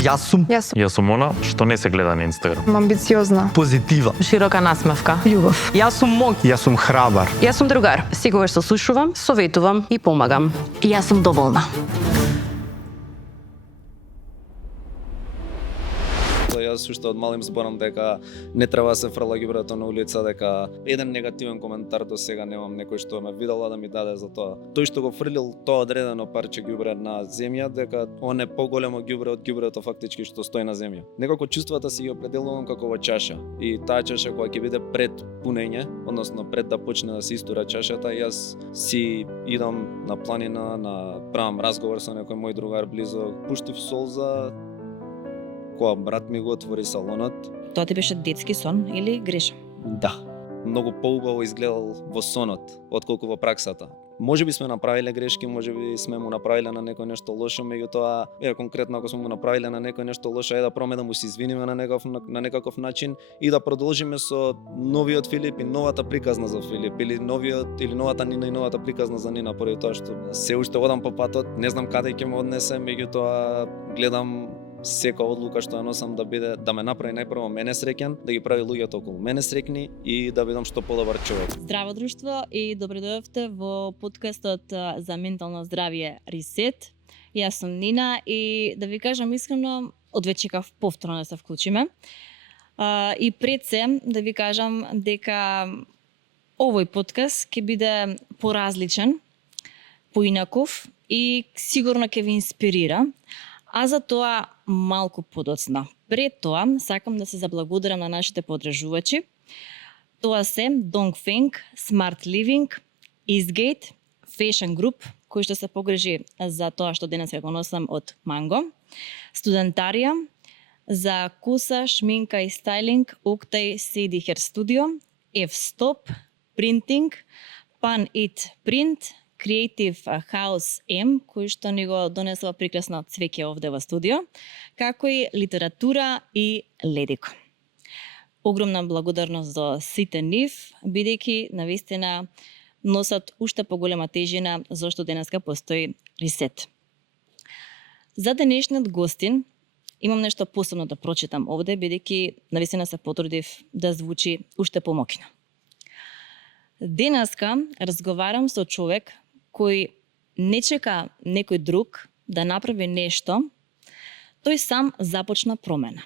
Јас сум Јас сум она што не се гледа на Инстаграм. Амбициозна. позитивен. Широка насмевка. Љубов. Јас сум мог. Јас сум храбар. Јас сум другар. Секогаш се слушувам, советувам и помагам. Јас сум доволна. Јас уште од мал им зборам дека не треба да се фрла ѓубрето на улица, дека еден негативен коментар до сега немам некој што ме видела да ми даде за тоа. Тој што го фрлил тоа одредено парче ѓубре на земја, дека он е поголемо ѓубре од ѓубрето фактички што стои на земја. Некако чувствата си ги определувам како во чаша и таа чаша кога ќе биде пред пунење, односно пред да почне да се истура чашата, јас си идам на планина, правам разговор со некој мој другар близо, пуштив солза, кога брат ми го отвори салонот. Тоа ти беше детски сон или грешам? Да. Многу поубаво изгледал во сонот, отколку во праксата. Може би сме направиле грешки, може би сме му направиле на некој нешто лошо, меѓутоа, конкретно ако сме му направиле на некој нешто лошо, да пробаме да му се извиниме на некаков начин и да продолжиме со новиот Филип и новата приказна за Филип, или новата Нина и новата приказна за Нина, поради тоа што се уште одам по патот, не знам каде ќе ме однесе, меѓутоа гледам сека одлука што ја носам да ме направи најпрво мене среќен, да ги прави луѓето околу мене среќни и да бидам што подобар човек. Здраво друштво и добре дојдовте во подкастот за ментално здравје Ресет. Јас сум Нина и да ви кажам искрено, одвечекав повторно да се вклучиме. И пред се да ви кажам дека овој подкаст ќе биде поразличен, поинаков и сигурно ќе ви инспирира. А за тоа малку подоцна. Пред тоа, сакам да се заблагодарам на нашите подржувачи. Тоа се Dongfeng, Smart Living, Eastgate, Fashion Group, кој што се погрижи за тоа што денес го носам од Mango, Studentaria, за коса, шминка и стайлинг, Octay CD Hair Studio, F-Stop, Printing, Pan It Print, Creative House M, кој што ни го донесува прекрасно цвеќе овде во студио, како и литература и ледико. Огромна благодарност за сите нив, бидејќи навистина носат уште поголема тежина зашто денеска постои Ресет. За денешниот гостин имам нешто посебно да прочитам овде, бидејќи навистина се потрудив да звучи уште помокно. Денеска разговарам со човек кој не чека некој друг да направи нешто, тој сам започна промена.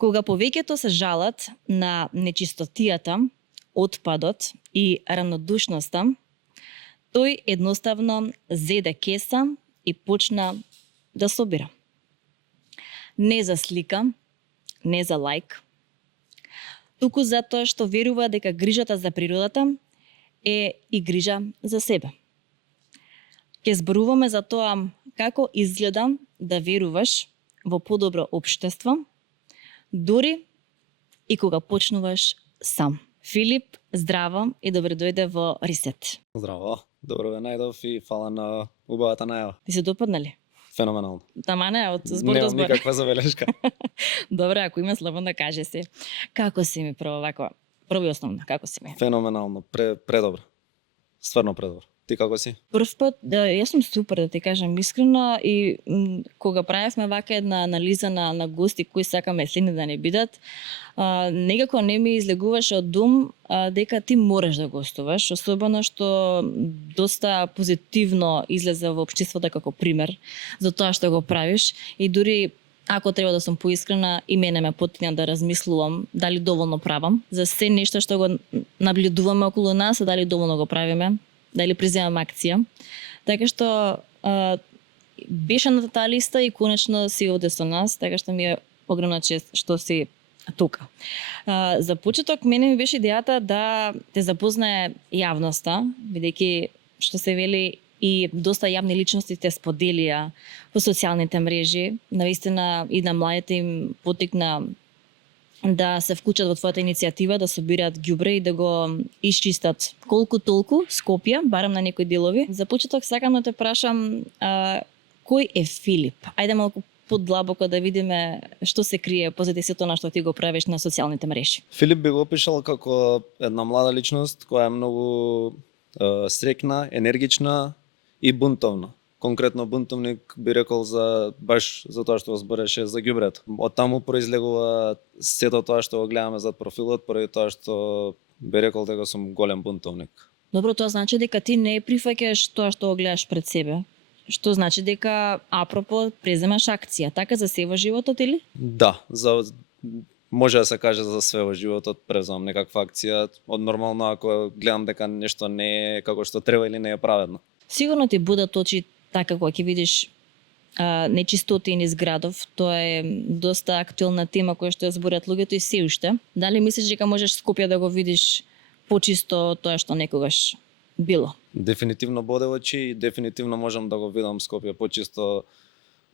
Кога повеќето се жалат на нечистотијата, отпадот и равнодушноста, тој едноставно зеде кеса и почна да собира. Не за слика, не за лајк, туку затоа што верува дека грижата за природата е и грижа за себе. Ке зборуваме за тоа како изгледа да веруваш во подобро општество, дури и кога почнуваш сам. Филип, здраво и добре дојде во Ресет. Здраво, добро ве најдов и фала на убавата најава. Ти се допадна ли? Феноменално. Тамане од збор до збор. Немам никаква забелешка. Добре, ако има слободно каже се. Како си ми прво вако? Прво и основно, како си ми? Феноменално, предобро. Стварно предобро. Ти како си? Прв пат, јас сум супер, да ти кажам искрено, и кога правевме вака една анализа на гости кои сакаме следни да не бидат, некако не ми излегуваше од дум дека ти мораш да гостуваш, особено што доста позитивно излезе во општеството како пример за тоа што го правиш и дури ако треба да сум поискрена, и мене ме поттикна да размислувам дали доволно правам за се нешто што го наблюдуваме околу нас, дали доволно го правиме, дали преземаме акција. Така што беше на таа листа и конечно си овде со нас, така што ми е огромна чест што си тука. За почеток, мене ми беше идејата да те запознае јавноста, бидејќи што се вели и доста јавни личности те споделија по социјалните мрежи. Навистина и на младите им поттикна да се вклучат во твојата иницијатива, да собираат ѓубре и да го исчистат колку толку Скопје, барем на некои делови. За почеток сакам да те прашам кој е Филип? Ајде малку подлабоко да видиме што се крие позади сето на што ти го правиш на социјалните мрежи. Филип би го опишал како една млада личност која е многу среќна, енергична и бунтовна. конкретно бунтовник би рекол за баш за тоа што збореше за ѓубрето. Од таму произлегува сето тоа што го гледаме зад профилот, поради тоа што би рекол дека сум голем бунтовник. Добро, тоа значи дека ти не прифаќаш тоа што го гледаш пред себе. Што значи дека апропо преземаш акција, така за се во животот или? Да, може да се каже за све во животот, преземам некаква акција, од нормално ако гледам дека нешто не е како што треба или не е праведно. Сигурно ти будат очи така кога ќе видиш нечистоти низ градов. Тоа е доста актуелна тема која што ја зборат луѓето и се уште. Дали мислиш дека можеш Скопје да го видиш почисто тоа што некогаш било? Дефинитивно боде очи и дефинитивно можам да го видам Скопје почисто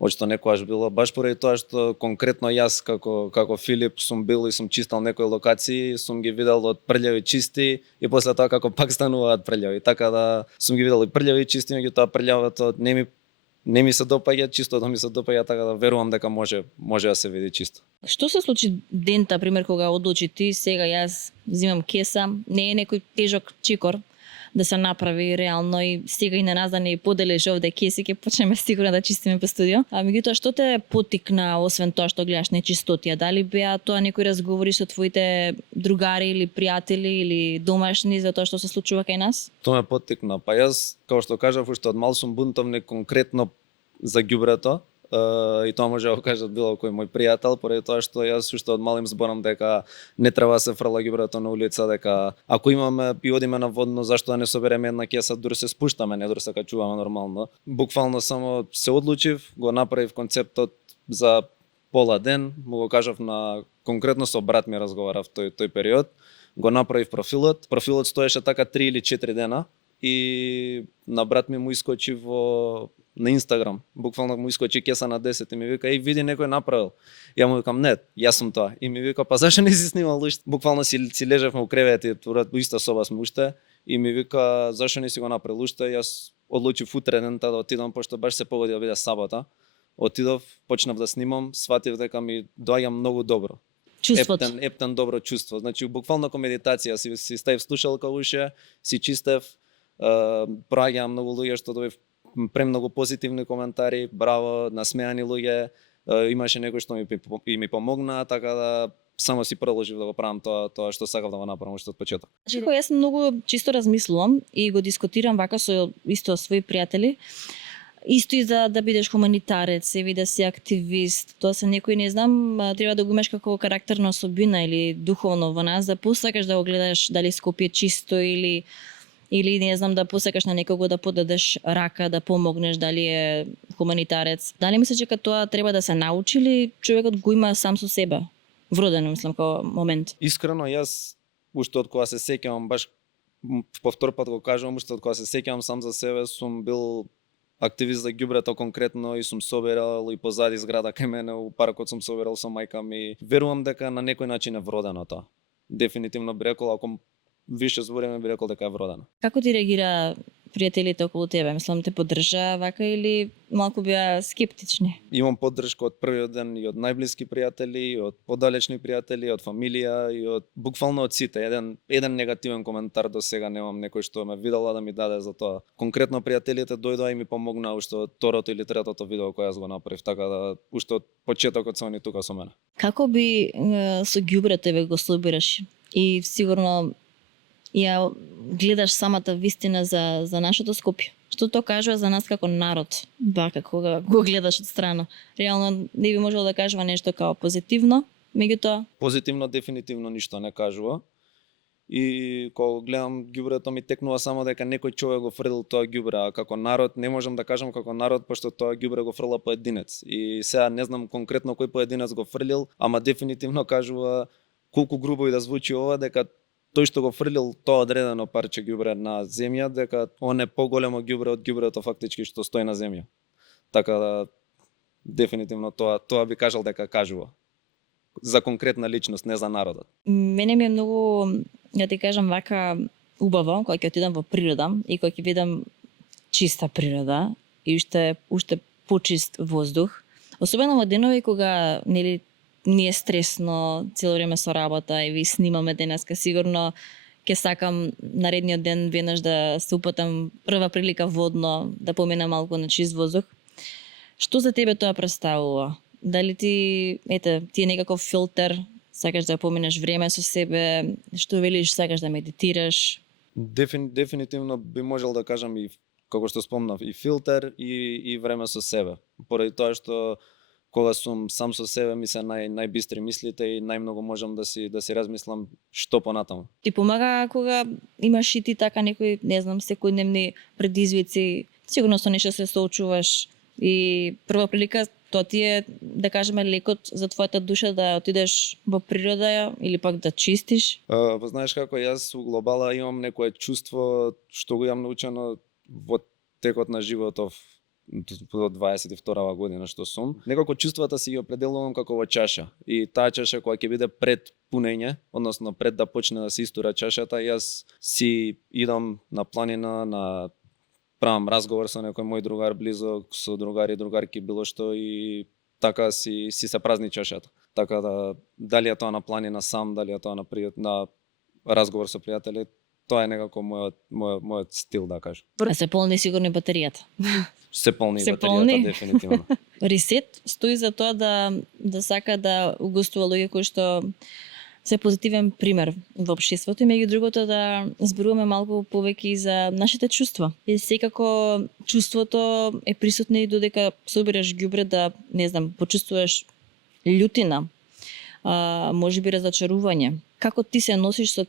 од што некогаш било, баш поради тоа што конкретно јас како Филип сум бил и сум чистал некои локации, сум ги видел од прљави чисти и после тоа како пак стануваат прљави. Така да сум ги видел и прљави и чисти, меѓутоа прљавото не ми се допаѓа, чистото ми се допаѓа, така да верувам дека може да се види чисто. Што се случи дента, пример, кога одлучи ти, сега јас взимам кеса, не е некој тежок чикор да се направи реално и сега и на нас да не поделиш овде кеси, ќе почнеме сигурно да чистиме по студио. А меѓутоа што те поттикна, освен тоа што гледаш нечистотија? Дали беа тоа некои разговори со твоите другари или пријатели или домашни за тоа што се случува кај нас? Тоа ме поттикна. Па јас, како што кажав, уште од мал сум бунтовник конкретно за ѓубрето. И тоа може да го кажат било кој мој пријател, поради тоа што јас уште од мал им зборам дека не треба да се фрла ѓубрето на улица, дека ако имаме и одиме на водно, зашто да не собереме една кеса, дури се спуштаме, не дури се качуваме нормално. Буквално само се одлучив, го направив концептот за пола ден, му го кажав на конкретно со брат ми разговарав тој период, го направив профилот. Профилот стоеше така 3 или 4 дена и на брат ми му искочи на Инстаграм, буквално му искочи кеса на 10 и ми вика: "Еј, види некој направил." Ја му викам: "Не, јас сум тоа." И ми вика: "Па зашто не си снимал уште?" Буквално си лежевме у кревет и во иста соба сме уште и ми вика: "Зашто не си го направил уште?" Јас одлучив утре дента да отидам, пошто баш се погоди да биде сабота. Отидов, почнав да снимам, сватив дека ми доаѓа многу добро. Чувството. Ептен добро чувство. Значи буквално ко медитација, си ставив слушалка уше, си чистев, проаѓаа многу луѓе што добив премногу позитивни коментари, браво, насмеани луѓе, имаше некој што ми помогна, така да само си продолжив да го правам тоа што сакав да го направам уште од почеток. Значи, јас многу чисто размислувам и го дискутирам вака со исто своји пријатели. Исто и за да бидеш хуманитарец, еви да си активист, тоа се некој, не знам, треба да го имаш како карактерна особина или духовно во нас, да посакаш да го гледаш дали Скопје чисто или не знам, да посакаш на некого да подадеш рака, да помогнеш, дали е хуманитарец. Дали мислиш дека тоа треба да се научи или човекот го има сам со себе? Вродено, мислам, као момент. Искрено, јас уште од кога се сеќавам, баш по втор пат го кажувам, уште од кога се сеќавам сам за себе, сум бил активист за ѓубрето конкретно и сум собирал и позади зграда кај мене у паркот сум собирал со мајка ми. Верувам дека на некој начин е вродено тоа. Дефинитивно би рекол, ако више збориме, би рекол дека е вродено. Како ти реагира пријателите околу тебе? Мислам, те поддржаа вака или малку беа скептични? Имам поддршка од првиот ден и од најблиски пријатели, и од подалечни пријатели, од фамилија и од буквално од сите. Еден негативен коментар до сега немам, некој што ме видела да ми даде за тоа. Конкретно пријателите дојдоа и ми помогнаа уште од второто или третото видео кое јас го направив, така да уште од почетокот се они тука со мене. Како би со ѓубрето ве го собираш? И сигурно ја гледаш самата вистина за нашето Скопје. Што тоа кажува за нас како народ, бака кога го гледаш од страна? Реално не би можело да кажува нешто као позитивно, меѓутоа позитивно дефинитивно ништо не кажува. И кога гледам ѓубрето ми текнува само дека некој човек го фрлил тоа ѓубре, а како народ не можам да кажам како народ, пошто тоа ѓубре го фрла поединец. И сега не знам конкретно кој поединец го фрлил, ама дефинитивно кажува, колку грубо и да звучи ова, дека тој што го фрлил тоа одредено парче ѓубре на земја, дека он е поголемо ѓубре од ѓубрето фактички што стои на земја. Така да дефинитивно тоа би кажал дека кажува за конкретна личност, не за народот. Мене ми е многу, ја ти кажам вака, убаво кога ќе отидам во природа и кога ќе видам чиста природа и уште почист воздух, особено во денови кога нели ни е стресно цело време со работа и ви снимаме денеска, сигурно ќе сакам наредниот ден веднаш да се упатам прва прилика водно, да поминам малку на чист воздух. Што за тебе тоа представува? Дали ти е некаков филтер, сакаш да поминеш време со себе, што велиш, сакаш да медитираш? Дефинитивно би можел да кажам и како што спомнав и филтер и време со себе. Поради тоа што кога сум сам со себе ми се најбистри мислите и најмногу можам да си размислам што понатаму. Ти помага кога имаш и ти така некои, не знам, секојдневни предизвици, сигурно со нешто се соочуваш и прва прилика тоа ти е, да кажеме, лекот за твојата душа да отидеш во природа или пак да чистиш? Знаеш како, јас у глобала имам некое чувство што го имам научено во текот на животов до 22 година што сум. Некако чувствата си ги определувам како во чаша. И таа чаша која ќе биде пред пунење, односно пред да почне да се истура чашата, јас си идам на планина, правам разговор со некој мој другар близок, со другари, другарки, било што и така си се празни чашата. Така да, дали е тоа на планина сам, дали е тоа на разговор со пријатели, тоа е некако мојот стил, да кажам. А се полни сигурно батеријата. Се полни Се батеријата, полни? дефинитивно. Ресет стои за тоа да сака да угостува луѓе кои што се позитивен пример во општеството и меѓу другото да зборуваме малку повеќе и за нашите чувства. И секако чувството е присутно и додека собираш ѓубре да, не знам, почувствуваш љутина, можеби разочарување. Како ти се носиш со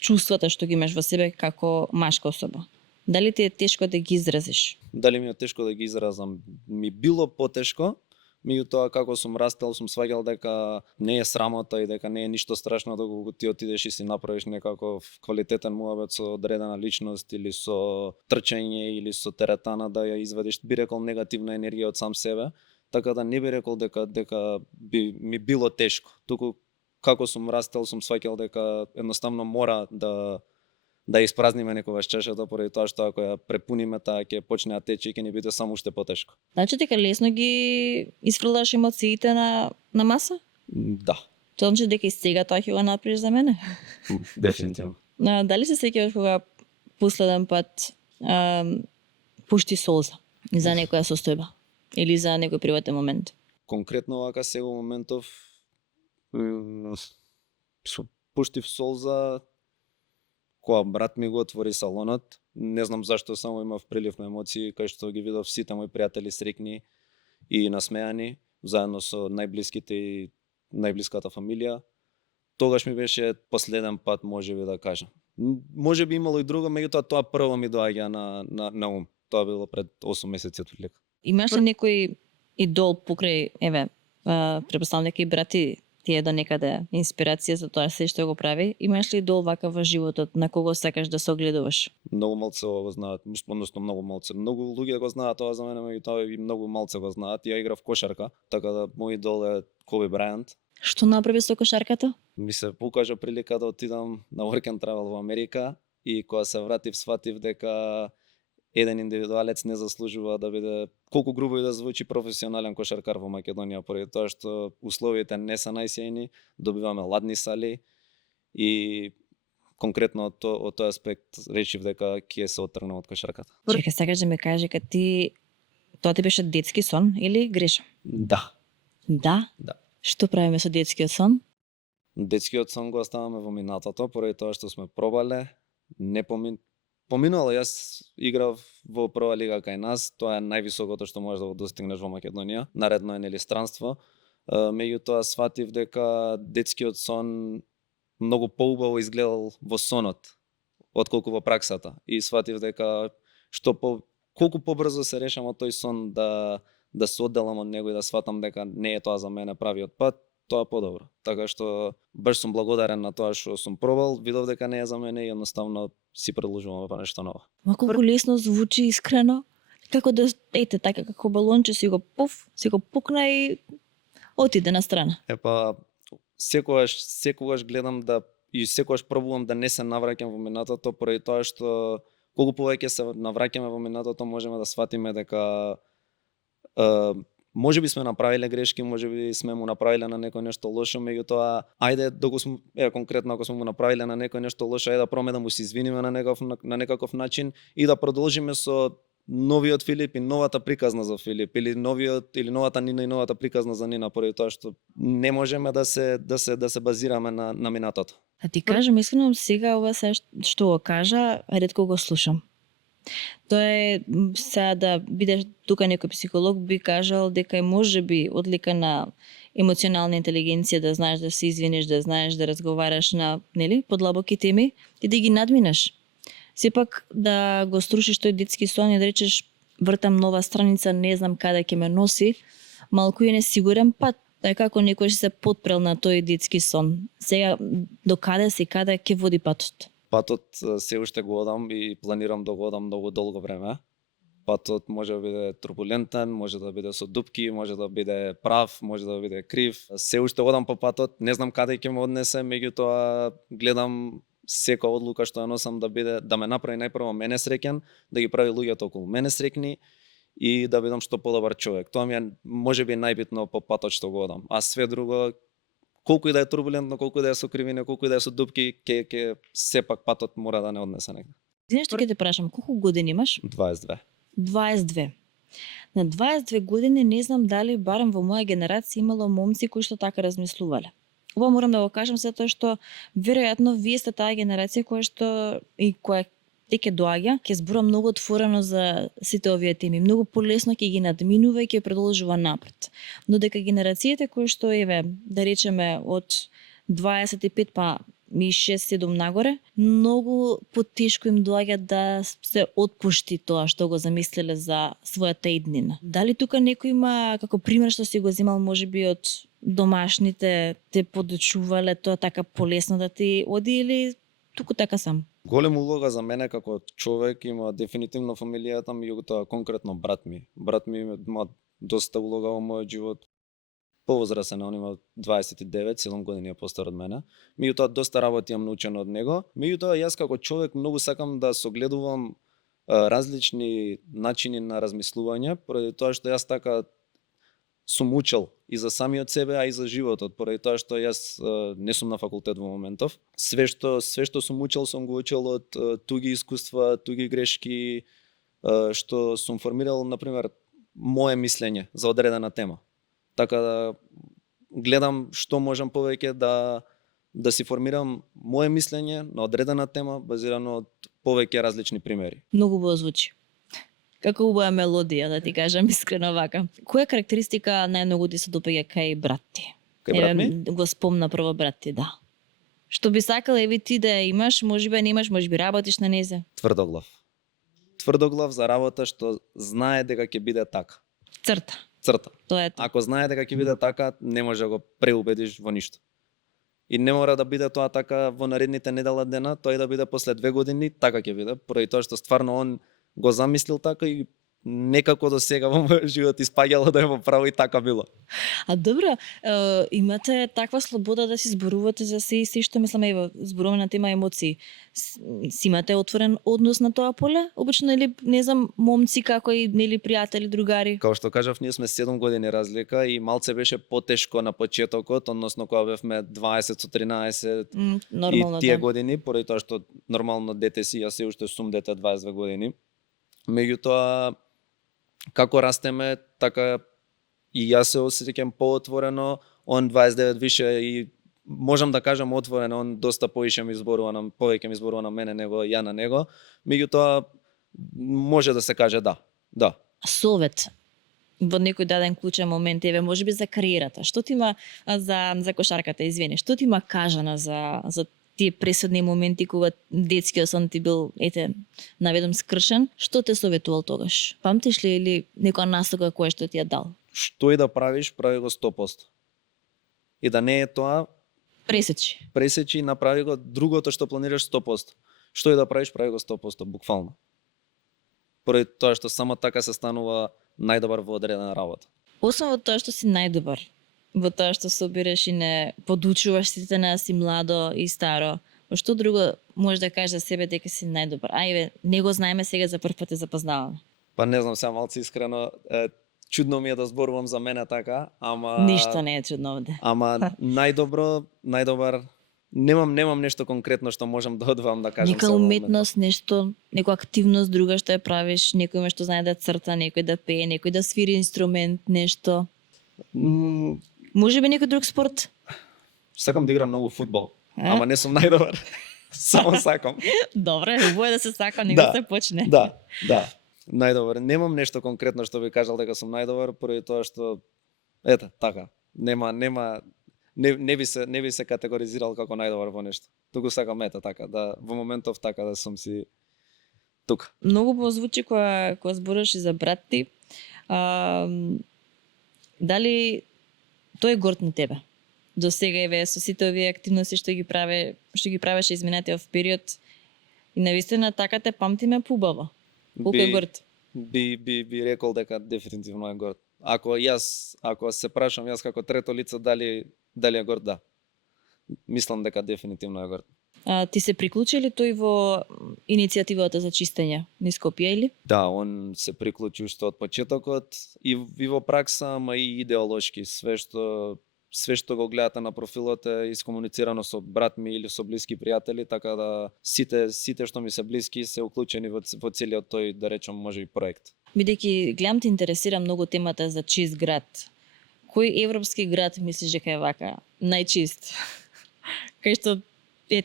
чувствата што ги имаш во себе како машка особа? Дали ти е тешко да ги изразиш? Дали ми е тешко да ги изразам? Ми било потешко, меѓутоа како сум растел, сум сваќал дека не е срамота и дека не е ништо страшно доколку ти отидеш и си направиш некаков квалитетен муабет со одредена личност или со трчање или со теретана да ја извадиш, би рекол негативна енергија од сам себе, така да не би рекол дека би ми било тешко. Туку како сум растел, сум сваќал дека едноставно мора да испразниме некогаш чашата, поради тоа што ако ја препуниме, таа ќе почне да тече и ќе ни биде само уште потешко. Значи дека лесно ги исфрлаш емоциите на маса? Да. Тоа значи дека и сега тоа ќе го направиш за мене? Дефинитивно. Дали се сеќаваш кога последен пат пушти солза за некоја состојба или за некој приватен момент? Конкретно вака сега моментов пуштив солза кога брат ми го отвори салонот. Не знам зашто, само имав прилив на емоции, кај што ги видов сите мои пријатели срекни и насмеани, заедно со најблиските и најблиската фамилија. Тогаш ми беше последен пат, можеби да кажам. Можеби имало и друго, меѓутоа тоа прво ми доаѓа на ум. Тоа било пред 8 месеци отприлика. Имаш ли некој идол покрај, препоставам дека и брати ти е до некаде инспирација за тоа се што го прави? Имаш ли идол вака во животот на кого сакаш да се огледуваш? Многу малце го знаат, односно многу малце. Многу луѓе го знаат тоа за мене, меѓутоа и многу малце го знаат. Ја играв кошарка, така да мој идол е Коби Брајант. Што направи со кошарката? Ми се покажа прилика да отидам на work and travel во Америка и кога се вратив сватив дека еден индивидуалец не заслужува да биде, колку грубо и да звучи, професионален кошаркар во Македонија, поради тоа што условите не се најсејни, добиваме ладни сали и конкретно од тој аспект речив дека ќе се оттргнам од кошарката. Чека, сакаш да ми кажеш дека тоа ти беше детски сон или грешам? Да. Да? Да. Што правиме со детскиот сон? Детскиот сон го оставаме во минатото, поради тоа што сме пробале, поминало, јас играв во прва лига кај нас, тоа е највисокото што можеш да го достигнеш во Македонија, наредно е нели странство. Меѓутоа сватив дека детскиот сон многу поубаво изгледал во сонот отколку во праксата и сватив дека колку побрзо се решам од тој сон да се одделам од него и да сватам дека не е тоа за мене правиот пат, тоа подобро. Така што баш сум благодарен на тоа што сум пробал, видов дека не е за мене и едноставно си продолжувам во нешто ново. Ма колку лесно звучи, искрено. Како да, така како балонче си го пукна и отиде на страна. Секогаш гледам и секогаш пробувам да не се навраќам во минатото, поради тоа што колку повеќе се навраќаме во минатото, можеме да сватиме дека може би сме направиле грешки, може би сме му направиле на некој нешто лошо, меѓутоа ајде доколку сме конкретно ако сме му направиле на некој нешто лошо, ајде да пробаме да му се извиниме на некаков начин и да продолжиме со новиот Филип и новата приказна за Филип или новата Нина и новата приказна за Нина, поради тоа што не можеме да се базираме на минатото. А ти кажам искрено, сега ова се што го кажа, ретко го слушам. Тоа е сега да бидеш тука некој психолог би кажал дека може би одлика на емоционална интелигенција да знаеш да се извиниш, да знаеш да разговараш на, нели, подлабоки теми и да ги надминеш. Сепак да го струшиш тој детски сон и да речеш вртам нова страница, не знам каде ќе ме носи, малку е несигурен пат. Е како некој се потпрел на тој детски сон. Сега до каде се каде ќе води патот? Патот се уште го одам и планирам да го одам многу долго време. Патот може да биде турбулентен, може да биде со дупки, може да биде прав, може да биде крив. Се уште одам по патот, не знам каде ќе ме однесе, меѓутоа гледам сека одлука што ја носам да ме направи најпрво мене среќен, да ги прави луѓето околу мене среќни и да бидам што подобар човек. Тоа ми е можеби најбитно по патот што го одам. А све друго, колку и да е турбулентно, колку и да е со кривини, колку и да е со дупки, ќе сепак патот мора да не однесе негде. Знаеш што ќе те прашам, колку години имаш? 22. 22. На 22 години не знам дали барем во моја генерација имало момци кои што така размислувале. Ова морам да го кажам затоа што веројатно вие сте таа генерација која што и која теќе доаѓа, ќе зборува многу отворено за сите овие теми, многу полесно ќе ги надминува и ќе продолжува напред. Но дека генерациите кои што еве да речеме од 25 па ми 6-7 нагоре, многу потешко им доаѓа да се отпушти тоа што го замислиле за својата иднина. Дали тука некој има како пример што си го земал можеби од домашните, те подучувале тоа така полесно да ти оди или туку така сам? Голема улога за мене како човек има дефинитивно фамилијата ми и тоа конкретно брат ми. Брат ми има доста улога во мојот живот. Повозрасен, он има 29, 7 години е постар од мене. Меѓутоа доста работи имам научено од него. Меѓутоа јас како човек многу сакам да согледувам различни начини на размислување, поради тоа што јас така сум учел и за самиот себе, а и за животот, поради тоа што јас не сум на факултет во моментов. Све што сум го учел од туги искуства, туги грешки, што сум формирал, например, мое мислење за одредена тема. Така да гледам што можам повеќе да си формирам мое мислење на одредена тема базирано од повеќе различни примери. Многу убаво звучи. Како убава мелодија, да ти кажам искрено вака. Која карактеристика најмногу ти се допаѓа кај брат ти? Кај брат ми? Го спомна прво брат ти, да. Што би сакал еви ти да имаш, можеби не имаш, можеби работиш на незе? Тврдоглав. Тврдоглав за работа што знае дека ќе биде така. Црта. Тоа е тоа. Ако знае дека ќе биде така, не може да го преубедиш во ништо. И не мора да биде тоа така во наредните недела дена, тоа и да биде после 2 години, така ќе биде, поради тоа што стварно он го замислил така и некако до сега во мојот живот испаѓало да е во право и така било. А добро, имате таква слобода да си зборувате за се и се што мислам ево зборуваме на тема емоции. Си имате отворен однос на тоа поле? Обично или не знам момци како и нели пријатели, другари? Као што кажав, ние сме 7 години разлика и малце беше потешко на почетокот, односно кога бевме 20 со 13 нормално, и тие да. години, поради тоа што нормално дете си, јас се уште сум дете 22 години. Меѓутоа како растеме, така и јас се осеќам поотворено, он 29 више и можам да кажам отворено, он доста повеќе ми зборува на мене него ја на него. Меѓутоа може да се каже да. Да. Совет во некој даден клучен момент, еве можеби за кариерата. Што ти има за кошарката, извини, што ти има кажано за тие пресудни моменти кога детскиот сон ти бил, наведом скршен, што те советувал тогаш? Памтиш ли или некоја насока која што ти ја дал? Што и да правиш, прави го 100%. И да не е тоа, пресечи и направи го другото што планираш 100%. Што и да правиш, прави го 100%, буквално. Поради тоа што само така се станува најдобар во одредена работа. Освен во тоа што си најдобар, во тоа што собираш и не подучуваш сите на си младо и старо, што друго можеш да кажеш за себе дека си најдобар? Ајде, не го знаеме сега за прв пат те запознаваме. Па не знам, сега малце искрено, чудно ми е да зборувам за мене така, ама Ништо не е чудно овде. Ама најдобар немам нешто конкретно што можам да одвам да кажам Нека сега во моментот. уметност, нешто, некоја активност друга што ја правиш, некој што знае да црта, некој да пее, некој да свири инструмент, нешто. М, Може би некој друг спорт? Сакам да играм многу фудбал, Е? ама не сум најдобар. Само сакам. Добре, убаво е да се сака, него Да. се почне. Да. Најдобар. Немам нешто конкретно што би кажал дека сум најдобар, поради тоа што ете, така. Не би се категоризирал како најдобар во нешто. Туку сакам така, да во моментов така да сум си тука. Многу позвучи кога зборуваш и за брат ти. Дали тој е горд на тебе? До сега еве со сите овие активности што ги правеше изминатиот период и навистина така те памтиме поубаво. Колку е горд? Би рекол дека дефинитивно е горд. Ако се прашам јас како трето лице дали е горд, да. Мислам дека дефинитивно е горд. Ти се приклучи ли тој во иницијативата за чистење низ Скопје или? Да, он се приклучи уште од почетокот и во пракса, ама и идеолошки. Све што го гледате на профилот е искомуницирано со брат ми или со блиски пријатели, така да сите што ми се блиски се уклучени во целиот тој, да речам, може и проект. Бидејќи гледам те интересира многу темата за чист град. Кој европски град мислиш дека е вака најчист? Кај што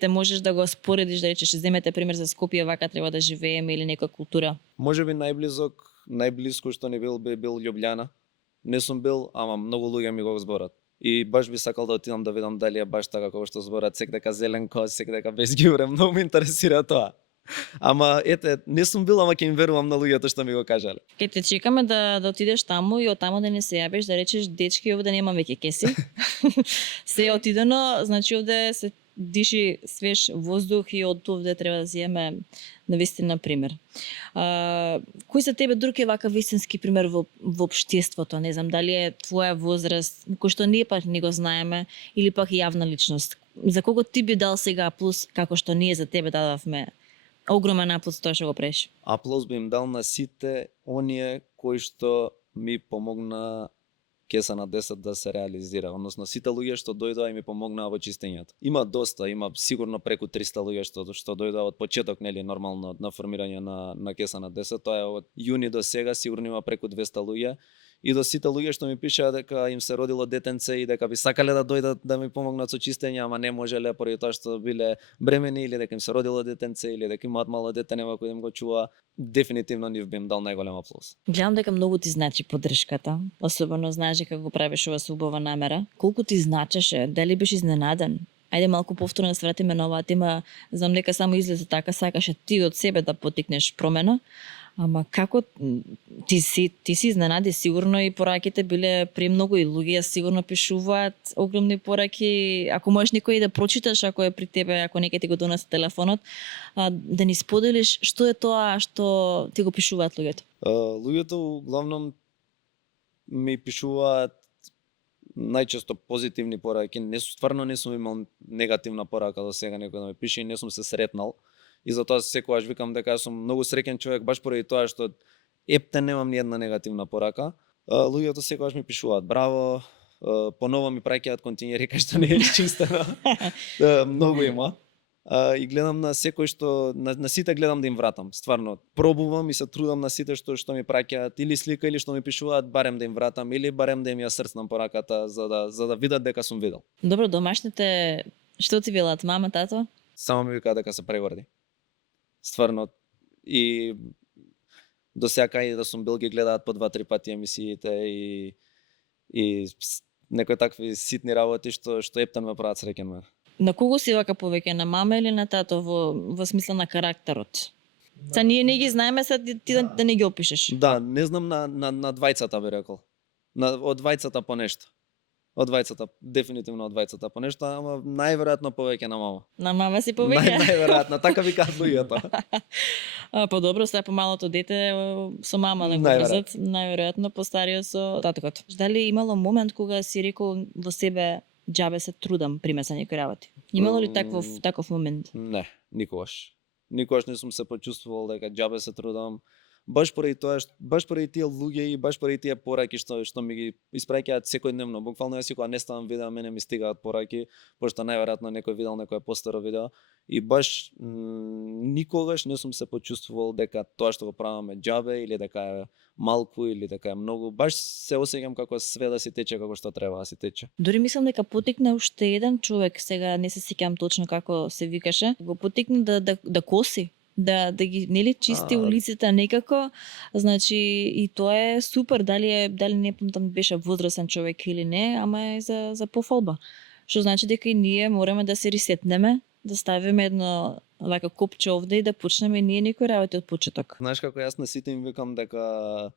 можеш да го споредиш, да речеш, земете пример за Скопје, вака треба да живееме или некоја култура. Може би најблиско што не бил Љубљана. Не сум бил, ама многу луѓе ми го зборат. И баш би сакал да отидам да видам дали е баш така како што зборат, сек дека зелен кос, сек дека без ѓубре, многу ме интересира тоа. Ама не сум бил, ама ќе им верувам на луѓето што ми го кажале. Ке те чекаме да отидеш таму и од таму да не се јавиш, да речеш дечки овде немам веќе кеси. Се е отидено, значи овде се диши свеж воздух и од овде треба да земе навистина пример. Кој за тебе друг е вака вистински пример во општеството? Не знам дали е твоја возраст, кој што ние пак не го знаеме, или пак јавна личност. За кого ти би дал сега плюс, како што ние за тебе дадавме огромен аплус тоа што го правиш? Аплауз би им дал на сите оние кои што ми помогна кеса на 10 да се реализира, односно сите луѓе што дојдоа и ми помогнаа во чистењето. Има доста, има сигурно преку 300 луѓе што дојдоа од почеток, нели, нормално на формирање на кеса на 10, тоа е од јуни до сега, сигурно има преку 200 луѓе. И до сите луѓе што ми пишаа дека им се родило детенце и дека би сакале да дојдат да ми помогнат со чистење, ама не можеле поради тоа што биле бремени или дека им се родило детенце или дека имаат мало дете, нема кој да им го чува, дефинитивно нив би им дал најголем аплауз. Гледам дека многу ти значи поддршката, особено знаеш дека го правиш ова со убава намера. Колку ти значеше? Дали беше изненаден? Ајде малку повторно да се вратиме на оваа тема. Знам дека само излезе така, сакаше ти од себе да потикнеш промена. Ама како ти си изненади, сигурно и пораките биле премногу и луѓе сигурно пишуваат огромни пораки. Ако можеш некој да прочиташ, ако е при тебе, ако некој ти го донесе телефонот, да ни споделиш што е тоа што ти го пишуваат луѓето. Луѓето главном ми пишуваат најчесто позитивни пораки. Стварно не сум имал негативна порака до сега некој да ми пише и не сум се сретнал. И затоа секогаш викам дека сум многу среќен човек баш поради тоа што ептен немам ни една негативна порака. Луѓето секогаш ми пишуваат браво, поново ми праќаат континери кај што не е чистено. Многу има. И гледам на секој што на сите гледам да им вратам. Стварно, пробувам и се трудам на сите што ми праќаат или слика или што ми пишуваат, барем да им вратам или барем да им ја срцнам пораката за да видат дека сум видел. Добро, домашните што ти велат, мама, тато? Само ми викаат дека се прегорди. Стварно, и до сега и да сум бил ги гледаат по 2-3 пати емисиите и некои такви ситни работи што ептен ме прават среќен ме. На кого си вака повеќе, на мама или на тато во смисла на карактерот? Са ние не ги знаеме, са ти да не ги опишеш. Да, не знам на двајцата би рекол. Од двајцата по нешто. Од двајцата, дефинитивно од двајцата по нешто, ама најверојатно повеќе на мама. На мама си повеќе? Најверојатно, така викаат луѓето. Подобро, сега помалото дете со мама да го врзат, најверојатно постариот со татокот. Дали имало момент кога си рекол во себе џабе се трудам приме за некои работи? Имало ли таков момент? Не, никогаш. Никогаш не сум се почувствувал дека џабе се трудам. баш поради тоа баш поради тие луѓе и баш поради тие пораки што ми ги испраќаат секојдневно. Буквално јас кога не ставам видео, мене ми стигаат пораки, пошто најверојатно некој видел некое постаро видео и баш никогаш не сум се почувствувал дека тоа што го правиме џабе или дека е малку или дека е многу. Баш се осеќам како све да си тече како што треба да си тече. Дури мислам дека потикна уште еден човек, сега не се сеќам точно како се викаше, го потикна да коси, да ги нели чисти улиците некако. Значи и тоа е супер, дали не помнам беше возрасен човек или не, ама е за пофалба. Што значи дека и ние мораме да се ресетнеме, да ставиме едно лака копче овде и да почнеме ние некои работи од почеток. Знаеш како јас на сите им викам дека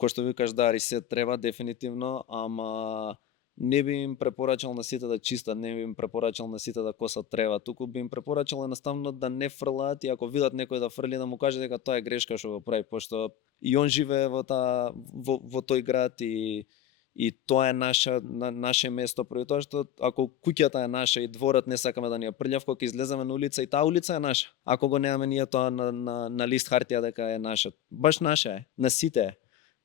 кој што викаш да ресет треба дефинитивно, ама не би им препорачал на сите да чистат, не би им препорачал на сите да косат трева, туку би им препорачал едноставно да не фрлаат и ако видат некој да фрли да му каже дека тоа е грешка што го прави, пошто и он живее во тој град и тоа е наше место, први тоа што ако куќата е наша и дворот не сакаме да ни ја прљав, кога излеземе на улица и таа улица е наша. Ако го немаме ние тоа на лист хартија дека е наша, баш наша е, на сите е.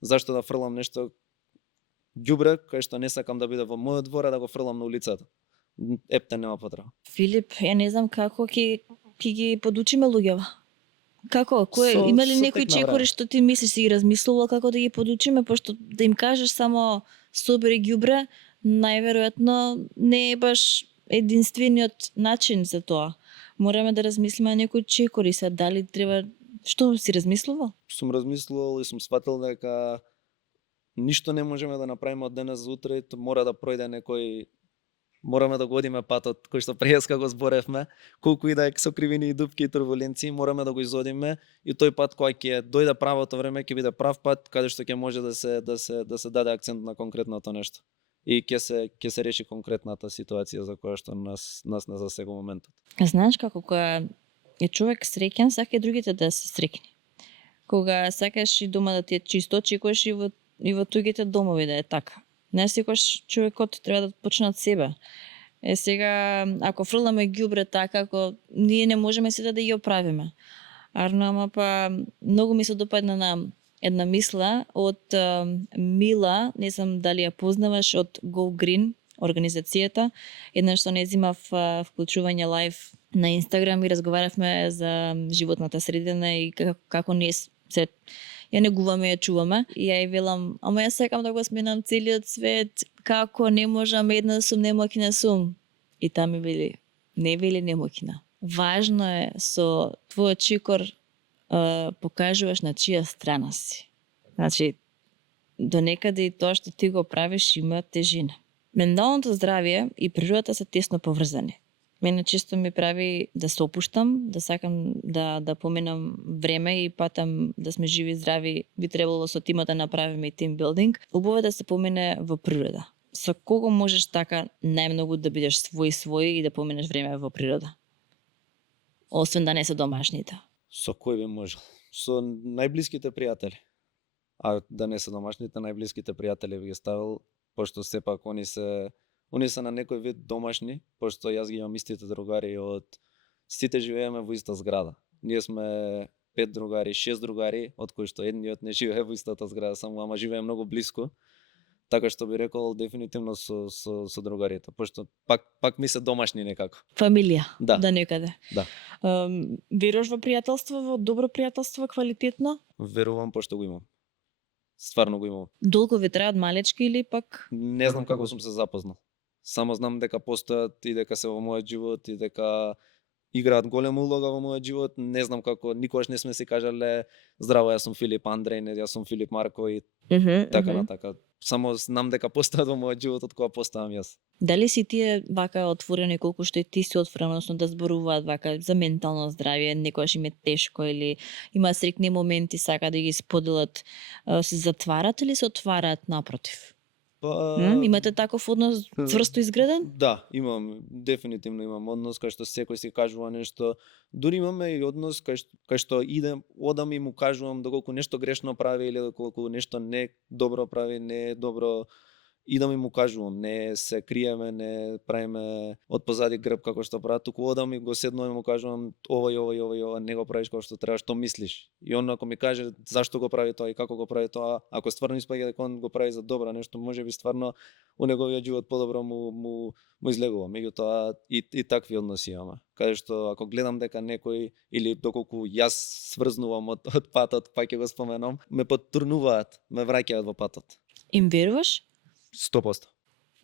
Зашто да фрлам нешто ѓубре кај што не сакам да биде во мојот двор, да го фрлам на улицата? Епте нема потреба. Филип, ја не знам како ќе ги подучиме луѓева. Како? Има ли некои чекори што ти мислиш си ги размислувал како да ги подучиме, пошто да им кажеш само собери ѓубре, најверојатно не е баш единствениот начин за тоа. Мораме да размислиме некои чекори, се дали треба. Што си размислувал? Сум размислувал и сум сватил дека ништо не можеме да направиме од денес за утре, мора да пројде мораме да го одиме патот кој што преска го зборевме, колку и да е со кривини и дупки и турбуленции, мораме да го изодиме и тој пат кој ќе дојде правото време ќе биде прав пат каде што ќе може да се даде акцент на конкретното нешто. И ќе се реши конкретната ситуација за која што нас не засега моментот. Знаеш како кога е човек среќен, сака и другите да се среќни. Кога сакаш и дома да ти е чисто, чекаш и во туѓите домови да е така. Не секогаш човекот треба да почне од себе. Сега, ако фрламе ѓубре така, ако ние не можеме сите да ги оправиме. Ама па многу ми се допадна на една мисла од Мила, не знам дали ја познаваш, од Go Green организацијата. Еднаш што не земав вклучување лайв на Инстаграм и разговаравме за животната средина и како ние се ја негуваме, ја чуваме. И ја велам, ама јас сакам да го сменам целиот свет, како не можам, една сум, немоќна сум. И таа ми вели, не вели немоќна. Важно е со твојот чекор покажуваш на чија страна си. Значи, до некаде и тоа што ти го правиш има тежина. Менталното здравје и природата се тесно поврзани. Мене често ми прави да се опуштам, да сакам да поменам време и патам да сме живи и здрави, би требало со тимот да направиме и тимбилдинг. Убаво да се помене во природа. Со кого можеш така најмногу да бидеш свој и да поменеш време во природа? Освен да не се домашните. Со кој би можел? Со најблиските пријатели. А да не се домашните, најблиските пријатели би ги ставил, пошто сепак они се на некој вид домашни, пошто јас ги имам истите другари сите живееме во иста зграда. Ние сме 5 другари, 6 другари, од кои што едниот не живее во истата зграда, само ама живее многу блиску. Така што би рекол дефинитивно со другарите, пошто пак ми се домашни некако. Фамилија, да некаде. Да. Веруваш во пријателство, во добро пријателство, квалитетно? Верувам, пошто го имам. Стварно го имам. Долго ви трае од малечки или пак? Не знам како сум се запознал. Само знам дека постојат и дека се во мојот живот и дека играат голема улога во мојот живот. Не знам како, никогаш не сме си кажале здраво, јас сум Филип Андреј, јас сум Филип Марко и така на така. Само знам дека постојат во мојот живот од кога постојам јас. Дали си тие вака отворени колку што и ти си отворен, односно да зборуваат вака за ментално здравје, некогаш им е тешко или има срекни моменти, сака да ги споделат, се затварат или се отвараат напротив? Имате таков однос цврсто изграден? Да, имам, дефинитивно имам однос кај што секој си кажува нешто. Дури имаме и однос кај што одам и му кажувам доколку нешто грешно прави или доколку нешто не добро прави, не е добро и да му кажувам, не се криеме, не правиме од позади грб како што прават, туку одам и го седнувам и му кажувам ова, не го правиш како што треба, што мислиш? И он ако ми каже зашто го прави тоа и како го прави тоа, ако стварно испаѓа дека он го прави за добро нешто, можеби стварно у неговиот живот подобро му излегува. Меѓутоа и такви односи имаме. Каде што ако гледам дека некој или доколку јас сврзнувам од патот, па ќе го споменам, ме поттурнуваат, ме враќаат во патот. Им веруваш? 100%.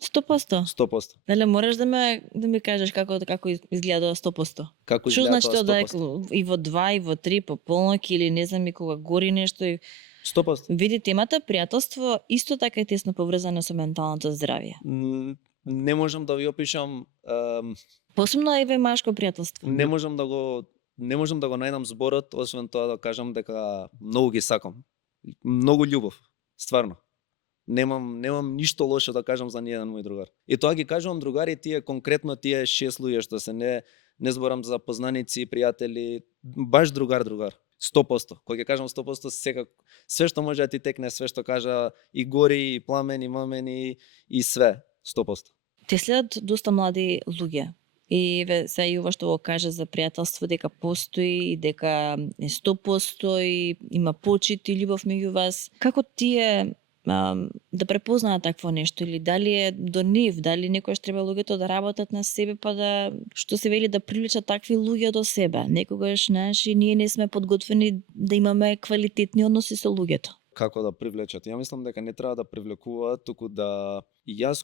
100%? 100%. Дали можеш да ми кажеш како изгледа 100%? Како Што изгледа значи тоа тоа да е 100%? и во 2 и во 3 по полноќ или не знам и кога гори нешто и 100%. види темата пријателство исто така е тесно поврзано со менталното здравје. Не можам да ви опишам, Посебно еве машко пријателство. не можам да го најдам зборот, освен тоа да кажам дека многу ги сакам. Многу љубов, стварно. Немам ништо лошо да кажам за ниеден мој другар. И тоа ги кажувам другари, тие конкретно тие 6 луѓе што се не зборам за познаници, пријатели, баш другар. 100%. Кога ќе кажам 100%, све што може да ти текне, све што кажа и гори, и пламени, мамени и све, 100%. Те следат доста млади луѓе. И се и ова што го кажа за пријателство дека постои и дека е 100% и има почит и љубов меѓу вас. Како тие да препознаат такво нешто или дали е до нив, дали некојаш треба луѓето да работат на себе па да што се вели да привлечат такви луѓе до себе. Некогаш и ние не сме подготвени да имаме квалитетни односи со луѓето. Како да привлечат? Ја мислам дека не треба да привлекуваат, туку да јас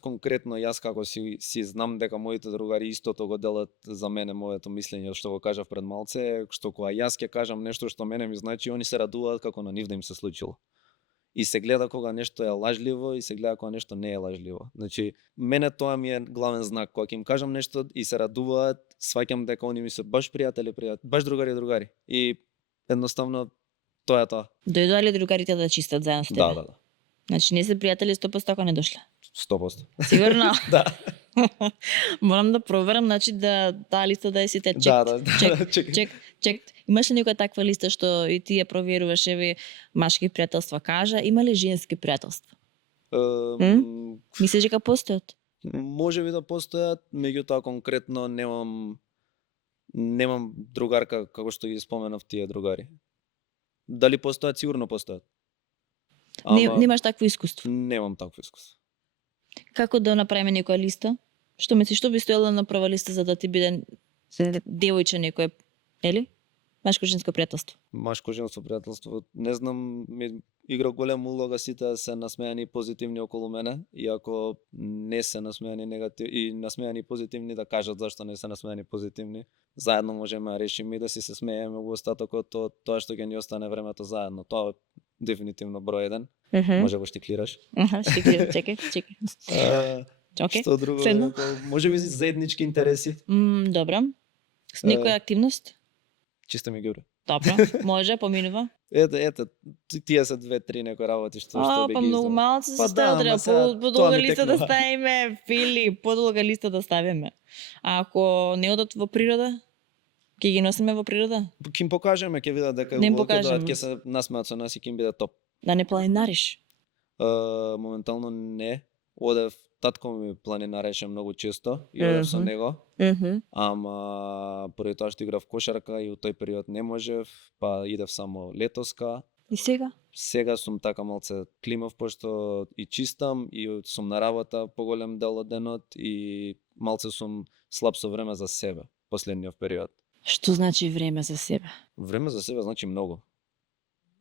како си знам дека моите другари истото го делат за мене, моето мислење што го кажав пред малце, што кога јас ќе кажам нешто што мене ми значи, они се радуваат како на нив да им се случило. И се гледа кога нешто е лажливо и се гледа кога нешто не е лажливо. Значи, мене тоа ми е главен знак. Кога ќе им кажам нешто и се радуваат, сваќам дека они ми се баш пријатели, баш другари. И едноставно тоа е тоа. Дојдоа ли другарите да чистат заедно с тебе? Да. Значи не се пријатели 100% ако не дошле. 100%. Сигурно? Да. Морам да проверам, значи да таа листа да е сите чек. Да. Чек. Имаш ли некоја таква листа што и ти ја проверуваш, еве машки пријателства кажа, има ли женски пријателства? Мислиш дека постојат? Може би да постојат, меѓутоа конкретно немам другарка како што ги споменав тие другари. Дали постојат? Сигурно постојат. Немаш такво искуство? Немам такво искуство. Како да направиме некоја листа? Што мислиш, што би стоело на прва листа за да ти биде девојче некој, ели? Машко-женско пријателство. Машко-женско пријателство, не знам, ми игра голема улога сите да се насмејани и позитивни околу мене, и ако не се насмејани негативни и насмејани позитивни да кажат зашто не се насмејани позитивни. Заедно можеме да решиме и да си се смееме во остатокот од тоа што ќе ни остане времето заедно. Тоа е дефинитивно број 1. Може го штиклираш. Штиклираш, чекај. Океј. Што друго? Може би заеднички интереси. Добро. С некоја активност? Чисто ми ги уре. Добро, може, поминува. Ете, тие се 2-3 некои работи што би па ги многу малце се стават, треба подолга листа да ставиме, Филип, подолга листа да ставиме. А ако не одат во природа, ќе ги носиме во природа? Ќе им покажеме, ќе видат дека ќе се насмеат со нас и ќе им биде топ. Да не планинариш? Моментално не. Одев, татко ми планинареше многу често и одев со него. Ама поради тоа што играв кошарка и у тој период не можев, па идев само летоска. И сега? Сега сум така малце климав, пошто и чистам и сум на работа поголем дел од денот и малце сум слаб со време за себе последниот период. Што значи време за себе? Време за себе значи многу.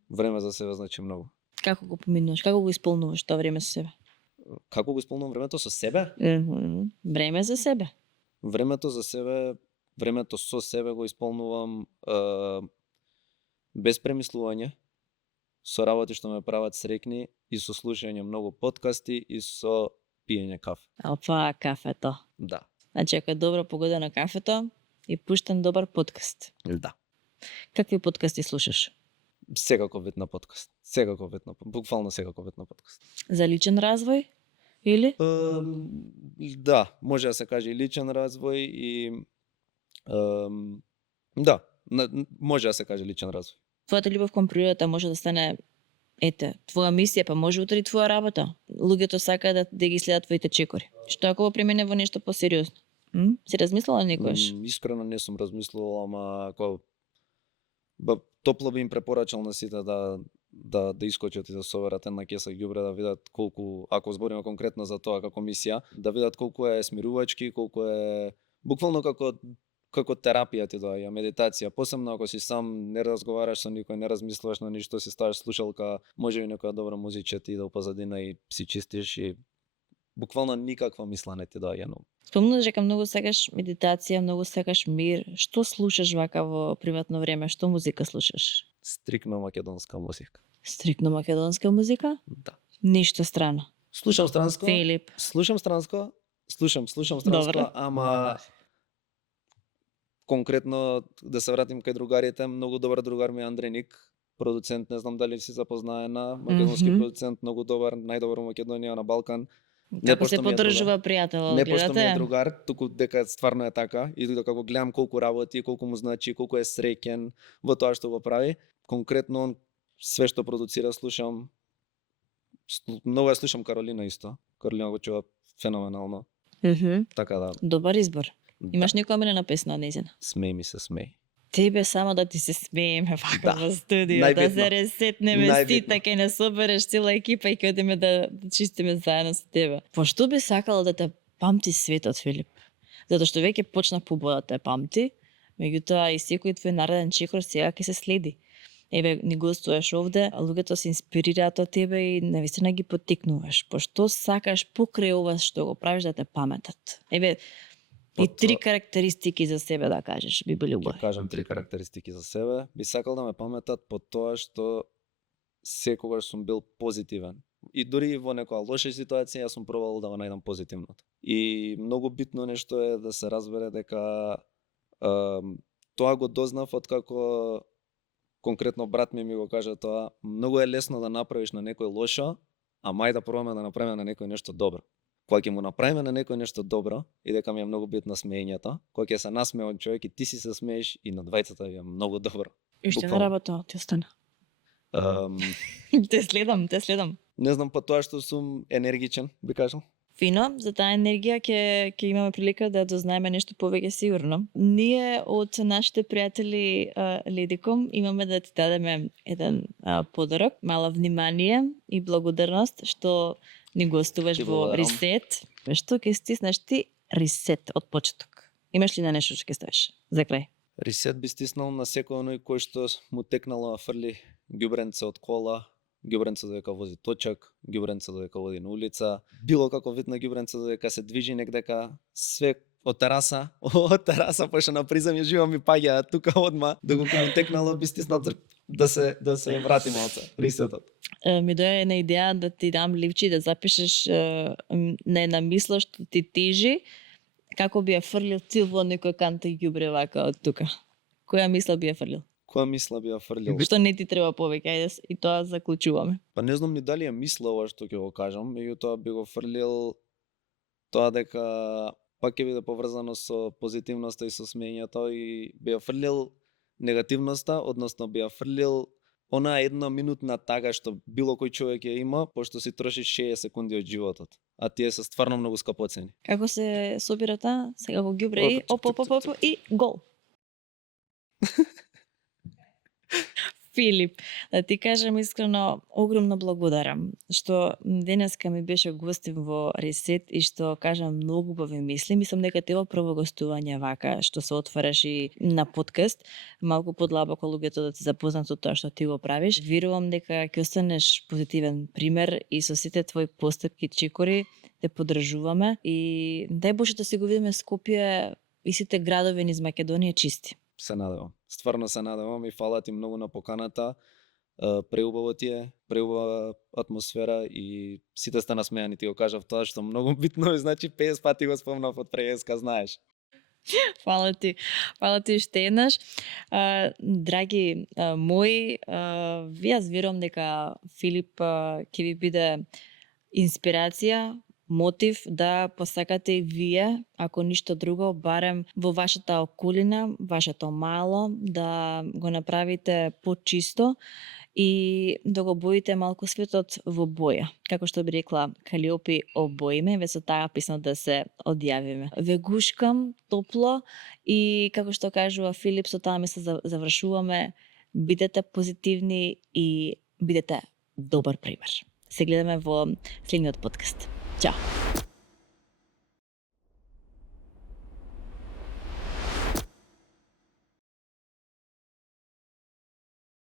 Време за себе значи многу. Како го поминуваш? Како го исполнуваш тоа време со себе? Како го исполнувам времето со себе? Време за себе. Времето за себе, времето со себе го исполнувам без премислување, со работи што ме прават среќни и со слушање многу подкасти и со пиење кафе. Опа, кафето. Да. Значи, ако е добро погода на кафето и пуштен добар подкаст. Да. Какви подкасти слушаш? Секако вид на подкаст. Буквално секако вид на подкаст. За личен развој? Или? Да, може да се каже и личен развој и да, може да се каже личен развој. Твојата љубов кон природата може да стане Ете, твоја мисија, па може утре и твоја работа. Луѓето сакаат да ги следат твоите чекори. Што ако го премине во нешто посериозно? Си размислила некојаш? Искрено не сум размислувал, ама топло би им препорачал на сите да искочат и да соверат една кеса ѓубре, да видат колку, ако збориме конкретно за тоа како мисија, да видат колку е смирувачки, колку е буквално како терапија ти доаѓа, медитација. Посебно ако си сам, не разговараш со никој, не размислуваш на ништо, си ставаш слушалка, може и некоја добра музичка ти да позадина и си чистиш и буквално никаква мисла не ти доаѓа. Но Спомнуваш дека многу сакаш медитација, многу сакаш мир. Што слушаш вака во приватно време? Што музика слушаш? стрикно македонска музика. Стрикно македонска музика? Да. Ништо страно. Слушам странско. Филип. Слушам странско, странско, Добро. ама конкретно да се вратим кај другарите, многу добар другар ми е Андреј Ник, продуцент, не знам дали си запознаена, македонски продуцент, многу добар, најдобар во Македонија на Балкан. Како пошто се ми е поддржува пријател, Не пошто ми е гледате? другар, туку дека стварно е така и дека го гледам колку работи, колку му значи, колку е среќен во тоа што го прави. Конкретно он све што продуцира слушам. Многу ја слушам Каролина исто. Каролина го чува феноменално. Така да. Добар избор. Имаш да. некоја омилена песна од нејзина? Смеј ми се смеј. Тебе само да ти се смееме вака Да. во студио, да Најбитно. се ресетнеме Најбитно. сите, кај не собереш цела екипа и кај одиме да чистиме заедно со тебе. Пошто би сакала да те памти светот, Филип? Затоа што веќе почна побода да те памти, меѓутоа и секој твој нареден чекор сега ќе се следи. Еве, ни гостуваш овде, а луѓето се инспирираат од тебе и навистина ги поттикнуваш. Пошто сакаш покрај ова што го правиш да те паметат? Еве, и Па 3 тоа- карактеристики за себе да кажеш, би били Ќе убави. кажам 3 карактеристики за себе. Би сакал да ме паметат по тоа што секогаш сум бил позитивен. И дури во некоја лоша ситуација јас сум пробал да го најдам позитивното. И многу битно нешто е да се разбере дека тоа го дознав откако конкретно брат ми го кажа тоа. Многу е лесно да направиш на некој лошо, а мај да пробаме да направиме на некој нешто добро. Кога ќе му направиме на некој нешто добро, и дека ми е многу битно смеењето, кога ќе се насмее од човек и ти си се смееш и на двајцата ви е многу добро. И што на Буквално. работа ти остана? Ам, Те следам. не знам па тоа што сум енергичен, би кажал. Фино, за таа енергија ќе имаме прилика да дознаеме нешто повеќе сигурно. Ние од нашите пријатели Ледиком имаме да ти дадеме еден подарок, мала внимание и благодарност што ни гостуваш Ти во благодарам. Ресет. Што ќе стиснеш ти Ресет од почеток? Имаш ли на нешто што ќе ставиш за крај? Ресет би стиснал на секој оној кој што му текнало да фрли ѓубренце од кола, ѓубренце додека вози точак, ѓубренце додека води на улица, било како вид на ѓубренце додека се движи негдека, све од тераса, пошто на призем ја живам и паѓа тука одма, доколку му текнало би стиснал да се врати малце, ресетот. Ми доја една идеја да ти дам ливчи да запишеш на една мисла што ти тежи, како би ја фрлил ти во некој канта и ѓубре вака од тука. Која мисла би ја фрлил? Која мисла би ја фрлил? Што не ти треба повеќе, ајде и тоа заклучуваме. Па не знам ни дали е мисла ова што ќе го кажам, меѓутоа би го фрлил тоа дека пак ќе биде поврзано со позитивноста и со смеењето и би ја фрлил негативноста, односно би ја фрлил она една минутна тага што било кој човек ја има, пошто си троши 60 секунди од животот, а тие се стварно многу скапоцени. Како се собира таа? Сега го ѓубре и оп и гол. Филип, да ти кажам искрено, огромно благодарам што денеска ми беше гостин во Ресет и што кажам многу убави мисли. Мислам дека тево прво гостување вака, што се отвараш и на подкаст, малку подлабоко луѓето да ти запознат со тоа што ти го правиш. Верувам дека ќе останеш позитивен пример и со сите твои постапки, чекори, те поддржуваме и дај Боже да се го видиме Скопје и сите градови низ Македонија чисти. Се надевам. Стварно се надевам и фала ти многу на поканата. Преубаво ти е, преубава атмосфера и сите сте насмејани, ти го кажав тоа што многу битно е, значи 50 пати го спомнав од преска, знаеш. Фала ти уште еднаш. Драги мои, јас верувам дека Филип ќе ви биде инспирација, мотив да посакате и вие, ако ништо друго, барем во вашата околина, вашето мало, да го направите почисто и да го боите малку светот во боја. Како што би рекла Калиопи, обоиме, ве со таа песна да се одјавиме. Ве гушкам топло и како што кажува Филип, со таа мисла завршуваме. Бидете позитивни и бидете добар пример. Се гледаме во следниот подкаст. Ćao!